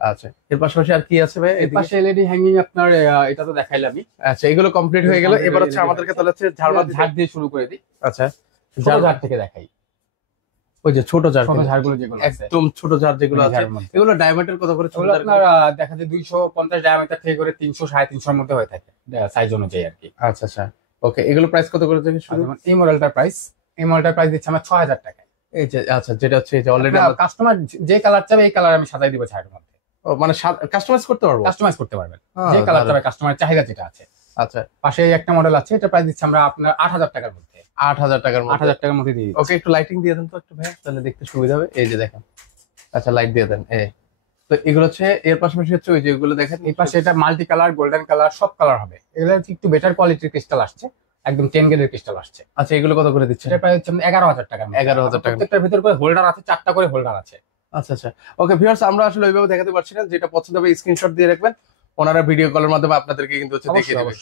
আচ্ছা, এর পাশাপাশি আর কি আছে ভাই? এর পাশে এলইডি হ্যাঙ্গিং আপনার এটা তো দেখাইলামই। আচ্ছা, এগুলো কমপ্লিট হয়ে গেল, এবার হচ্ছে আমাদেরকে তাহলে হচ্ছে ঝাড় দিয়ে শুরু করে দিই। আচ্ছা, ঝাড় থেকে দেখাই। ওই যে ছোট জার, ছোট ঝাড়গুলো যেগুলো আছে, একদম ছোট জার যেগুলো আছে, এগুলো ডায়ামিটার কত করে? ওগুলো আপনার দেখা যায় 250 ডায়ামিটার থেকে করে 300 350 এর মধ্যে হয়ে থাকে সাইজ অনুযায়ী আর কি। আচ্ছা আচ্ছা, ওকে। এগুলো প্রাইস কত করে থেকে শুরু? এই মডেলটার প্রাইস দিচ্ছি আমরা 6000 টাকায়। এই যে আচ্ছা, যেটা হচ্ছে এই যে অলরেডি কাস্টমার যে কালার চাবে এই কালার আমি সাজাই দিব ঝাড়ের মধ্যে। ও মানে কাস্টমাইজ করতে পারবো? কাস্টমাইজ করতে পারবেন, যে কালার চাবে কাস্টমারের চাহিদা যেটা আছে। আচ্ছা, পাশে একটা মডেল আছে, এটা প্রাইস দিচ্ছি আমরা আপনার 8000 টাকার মধ্যে। 8000 টাকার মধ্যে? 8000 টাকার মধ্যে দিয়ে দিচ্ছি। ওকে, একটু লাইটিং দিয়ে দেন তো একটু ভাই, তাহলে দেখতে সুবিধা হবে। এই যে দেখেন, আচ্ছা লাইট দিয়ে দেন। তো এগুলো হচ্ছে এর পাশাপাশি হচ্ছে ওই যে এগুলো দেখেন এই পাশে এটা মাল্টি কালার, গোল্ডেন কালার, সব কালার হবে। এগুলো একটু বেটার কোয়ালিটির ক্রিস্টাল আসছে, একদম 10 গ্রেডের ক্রিস্টাল আসছে। আচ্ছা, এগুলো কত করে দিচ্ছেন? এটা প্রাইস হচ্ছে 11000 টাকা। 11000 টাকা। প্রত্যেকটার ভিতর করে হোল্ডার আছে, 4টা করে হোল্ডার আছে। আচ্ছা আচ্ছা, ওকে ভিউয়ার্স, আমরা আসলে ওইভাবে দেখাতে পারছি না, যেটা পছন্দ হবে স্ক্রিনশট দিয়ে রাখবেন, ওনারা ভিডিও কলের মাধ্যমে আপনাদেরকে কিন্তু হচ্ছে দেখিয়ে দেবে।